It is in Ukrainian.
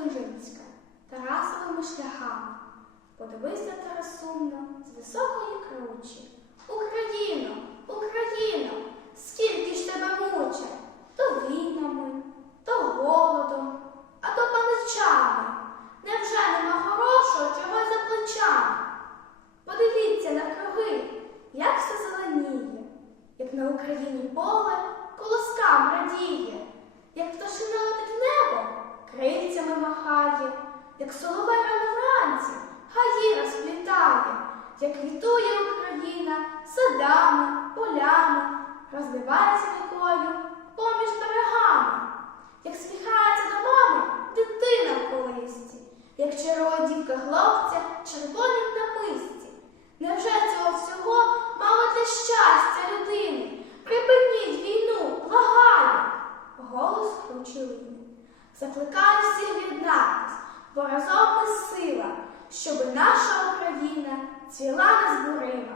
Стожинська, Тарасовими шляхами. Подивись на та розсумно з високої кручі. Україно, Україно, скільки ж тебе мучать, то війнами, то голодом, а то паничами. Невже нема хорошого чогось за плечами? Подивіться на круги, як все зеленіє, як на Україні поле колоскам радіє, як пташина як соловей рано вранці гаї розплітає, як квітує Україна садами, полями, розливається рікою поміж берегами, як сміхається до мами дитина в колисці, як чарує хлопця червонім на мисці. Невже цього всього мало для щастя людини? Припиніть війну, благаю! Голос кручелини. Закликаю всіх єднатись, бо разом ми сила, щоби наша Україна цвіла незборима.